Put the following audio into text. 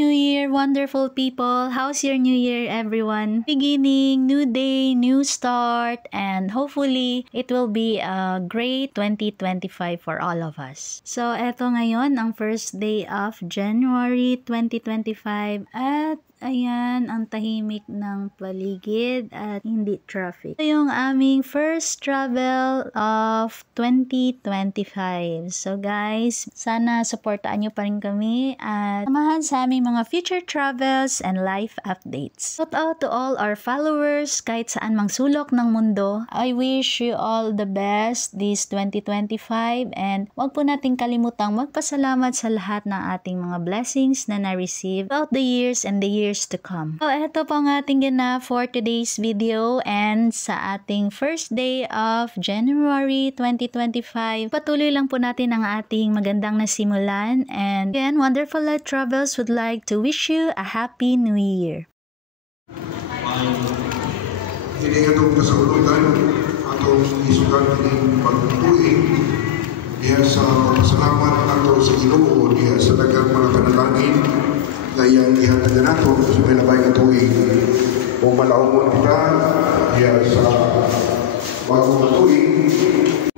New Year, wonderful people. How's your New Year, everyone? Beginning, new day, new start, and hopefully, it will be a great 2025 for all of us. So, eto ngayon, ang first day of January 2025 at ayan, ang tahimik ng paligid at hindi traffic. Ito yung aming first travel of 2025. So guys, sana supportaan nyo pa rin kami at samahan sa aming mga future travels and life updates. Shout out to all our followers kahit saan mang sulok ng mundo. I wish you all the best this 2025 and wag po nating kalimutang magpasalamat sa lahat ng ating mga blessings na na-receive throughout the years and the years to come. So, ito po ang ating ganap for today's video and sa ating first day of January 2025. Patuloy lang po natin ang ating magandang nasimulan and again, Wonderful Life Travels would like to wish you a Happy New Year. Hindi itong kasulutan atong isugan ng pagtutuig diya sa pasalamat nato sa Ginoo diya sa daghang mga panalangin kaya ihatag nato sa may labay nga tuig o malaumon kita diya sa bagong tuig